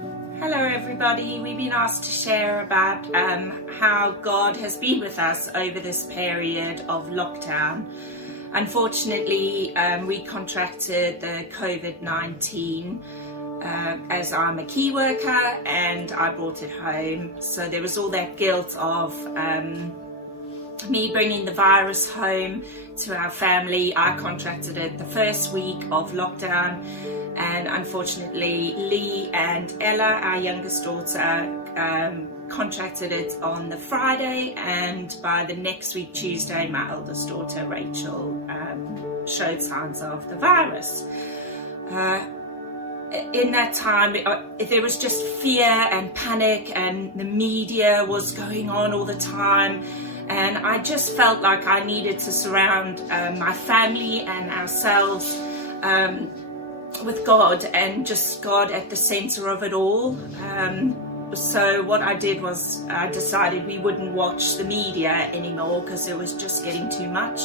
Hello everybody, we've been asked to share about how God has been with us over this period of lockdown. Unfortunately, we contracted the COVID-19 as I'm a key worker and I brought it home. So there was all that guilt of me bringing the virus home to our family. I contracted it the first week of lockdown, and unfortunately Lee and Ella, our youngest daughter, contracted it on the Friday, and by the next week Tuesday my eldest daughter Rachel showed signs of the virus. In that time there was just fear and panic, and the media was going on all the time, and I just felt like I needed to surround my family and ourselves with God, and just God at the center of it all. So what I did was I decided we wouldn't watch the media anymore because it was just getting too much.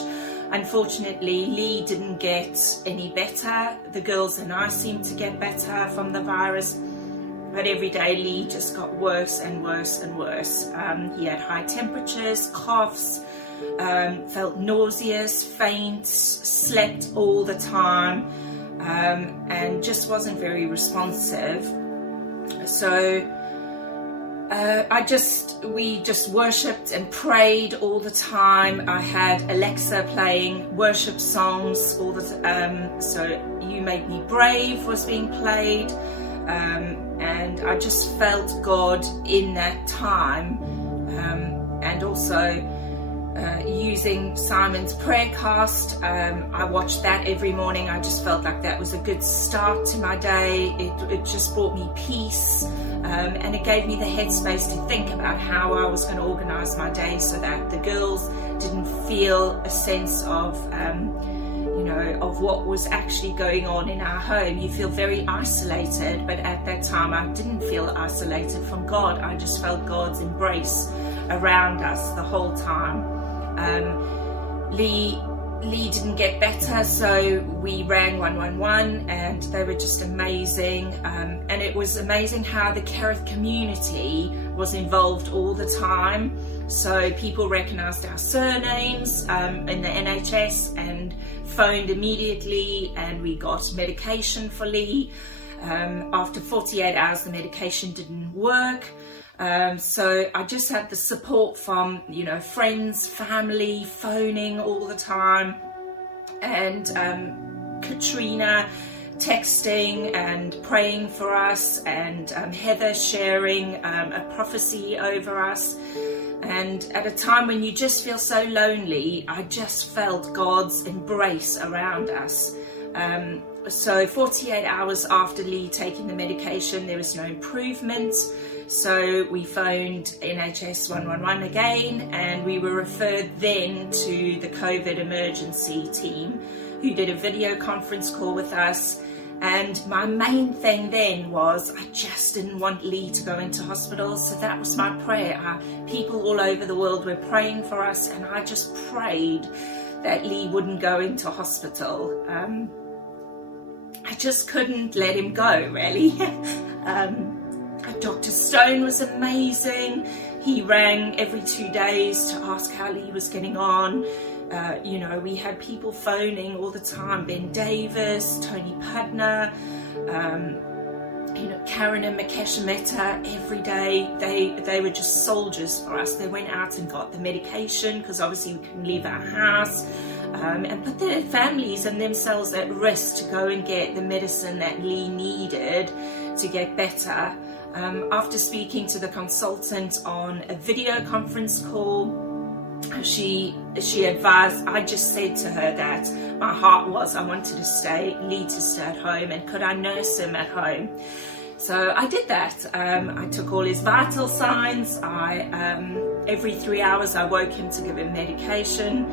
Unfortunately, Lee didn't get any better. The girls and I seemed to get better from the virus, but every day Lee just got worse and worse and worse. He had high temperatures, coughs, felt nauseous, faint, slept all the time, and just wasn't very responsive. So we just worshipped and prayed all the time. I had Alexa playing worship songs all the time. So You Make Me Brave was being played, and I just felt God in that time, and also using Simon's Prayercast. I watched that every morning. I just felt like that was a good start to my day. It just brought me peace, and it gave me the headspace to think about how I was going to organize my day so that the girls didn't feel a sense of of what was actually going on in our home. You feel very isolated, but at that time I didn't feel isolated from God. I just felt God's embrace around us the whole time. Lee didn't get better, so we rang 111, and they were just amazing. And it was amazing how the Kerith community was involved all the time. So people recognized our surnames in the NHS and phoned immediately, and we got medication for Lee. After 48 hours the medication didn't work. So I just had the support from, friends, family, phoning all the time, and Katrina texting and praying for us, and Heather sharing a prophecy over us. And at a time when you just feel so lonely, I just felt God's embrace around us. So 48 hours after Lee taking the medication, there was no improvement. So we phoned NHS 111 again, and we were referred then to the COVID emergency team, who did a video conference call with us. And my main thing then was I just didn't want Lee to go into hospital. So that was my prayer. People all over the world were praying for us, and I just prayed that Lee wouldn't go into hospital. I just couldn't let him go, really. Dr. Stone was amazing. He rang every 2 days to ask how Lee was getting on. We had people phoning all the time. Ben Davis, Tony Pudner, Karen and Makesha Mehta every day. They were just soldiers for us. They went out and got the medication, because obviously we couldn't leave our house, and put their families and themselves at risk to go and get the medicine that Lee needed to get better. After speaking to the consultant on a video conference call, she advised, I just said to her that my heart was, I wanted Lee to stay at home, and could I nurse him at home? So I did that. I took all his vital signs. Every 3 hours I woke him to give him medication,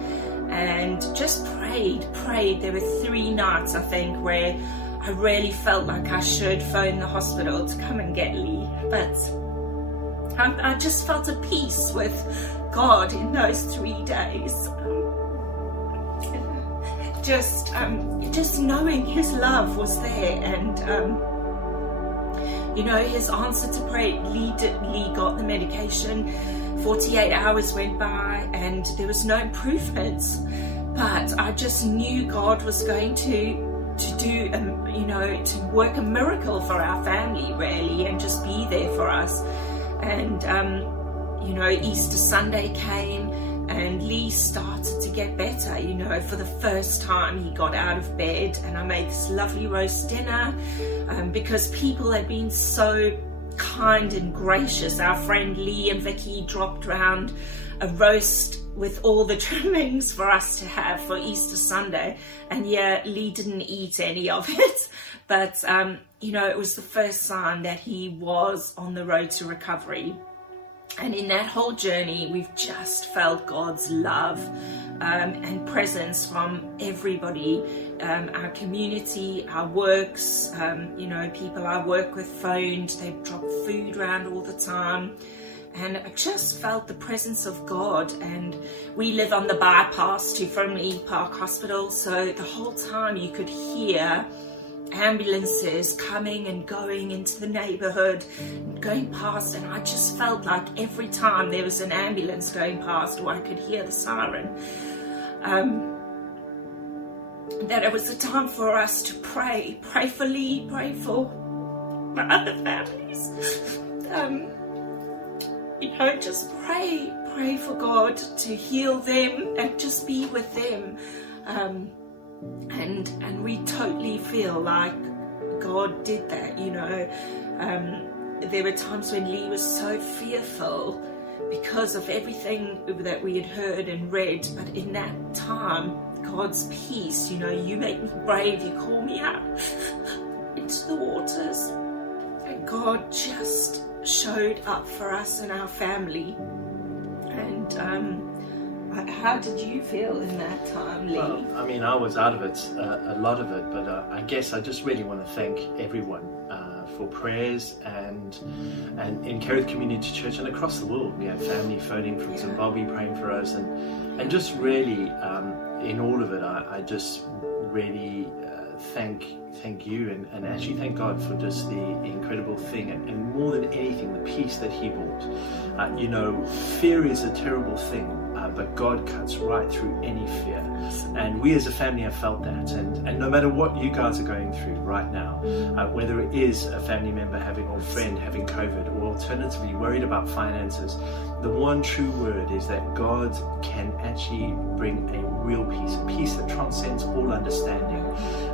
and just prayed. There were 3 nights, I think, where I really felt like I should phone the hospital to come and get Lee, but I just felt at peace with God in those 3 days. Just knowing His love was there, and his answer to prayer. Lee got the medication. 48 hours went by and there was no improvements, but I just knew God was going to do, to work a miracle for our family, really, and just be there for us. And Easter Sunday came and Lee started to get better. For the first time he got out of bed, and I made this lovely roast dinner because people had been so kind and gracious. Our friend Lee and Vicky dropped round a roast with all the trimmings for us to have for Easter Sunday, and Lee didn't eat any of it, but it was the first sign that he was on the road to recovery. And in that whole journey, we've just felt God's love and presence from everybody, our community, our works, people I work with phoned, they drop food around all the time. And I just felt the presence of God. And we live on the bypass to Frimley Park Hospital, so the whole time you could hear ambulances coming and going into the neighborhood, going past, and I just felt like every time there was an ambulance going past, or I could hear the siren, that it was a time for us to pray for Lee, pray for other families, just pray for God to heal them and just be with them. And we totally feel like God did that. There were times when Lee was so fearful because of everything that we had heard and read, but in that time, God's peace, you make me brave, you call me out into the waters, and God just showed up for us and our family. And how did you feel in that time, Lee? Well, I was out of it, a lot of it, but I guess I just really want to thank everyone for prayers, and in Kerith Community Church and across the world. We have family phoning from Zimbabwe praying for us, and just really in all of it, I just really thank you and actually thank God for just the incredible thing, and more than anything, the peace that He brought. Fear is a terrible thing, but God cuts right through any fear, and we as a family have felt that, and no matter what you guys are going through right now, whether it is a family member or friend having COVID, or alternatively worried about finances, the one true word is that God can actually bring a real peace, a peace that transcends all understanding,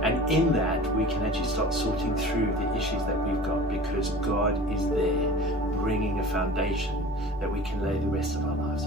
and in that we can actually start sorting through the issues that we've got, because God is there bringing a foundation that we can lay the rest of our lives